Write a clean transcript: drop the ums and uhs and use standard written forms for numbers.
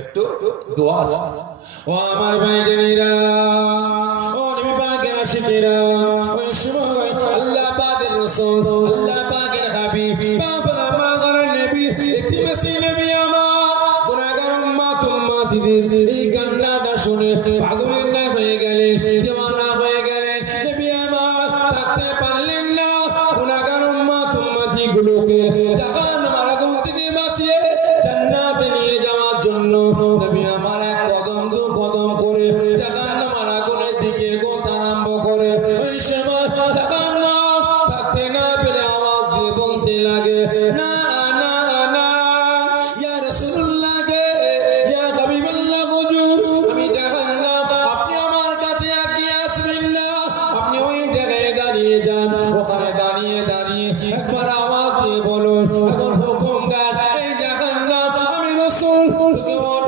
একটু দোয়া আছে। ও আমার ভাইজানেরা, ও নবী পাকের আশিকেরা, ওই সময় আল্লাহ পাকের রাসূল, আল্লাহ পাকের হাবিব, বাবা আমার নবী, ইতিমাসি নবী আমার গুনাহগার উম্মতিদের এই কান্নাটা শুনে পাগলের না হয়ে গেলেন, দিওয়ানা হয়ে গেলেন। নবী আমার থাকতে পারলেন না, গুনাহগার উম্মতিগুলোকে জাহান্নামের আগুন থেকে বাঁচিয়ে জান্নাতে নিয়ে যাওয়ার জন্য নবী আমার